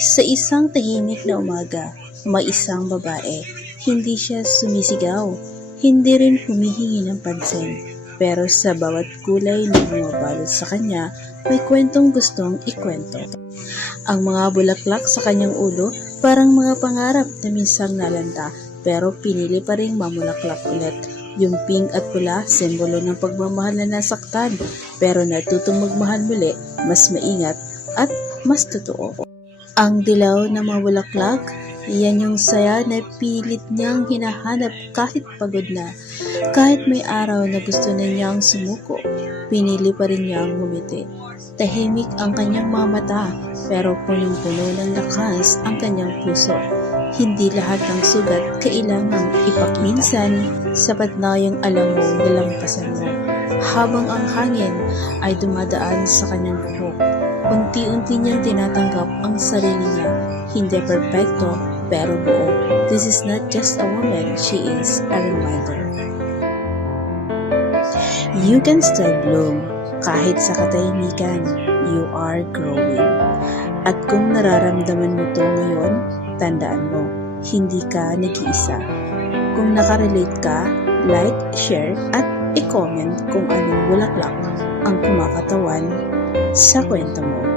Sa isang tahimik na umaga, may isang babae. Hindi siya sumisigaw, hindi rin humihingi ng pansin. Pero sa bawat kulay na bumabalot sa kanya, may kwentong gustong ikwento. Ang mga bulaklak sa kanyang ulo, parang mga pangarap na minsang nalanta, pero pinili pa rin mamulaklak ulit. Yung pink at pula, simbolo ng pagmamahal na nasaktan, pero natutong magmahal muli, mas maingat at mas totoo. Ang dilaw na mga bulaklak, yan yung saya na pilit niyang hinahanap kahit pagod na. Kahit may araw na gusto na niyang sumuko, pinili pa rin niyang ngumiti. Tahimik ang kanyang mga mata, pero punong-puno ng lakas ang kanyang puso. Hindi lahat ng sugat kailangang ipakminsan, sapat na yung alam mo nalampasan mo. Habang ang hangin ay dumadaan sa kanyang buhok, unti-unti niyang tinatanggap ang sarili niya. Hindi perpekto, pero buo. This is not just a woman, she is a reminder. You can still bloom, kahit sa katahimikan, you are growing. At kung nararamdaman mo to ngayon, tandaan mo, hindi ka nag-iisa. Kung nakarelate ka, like, share, at i-comment kung anong bulaklak ang kumakatawan sa kwento mo.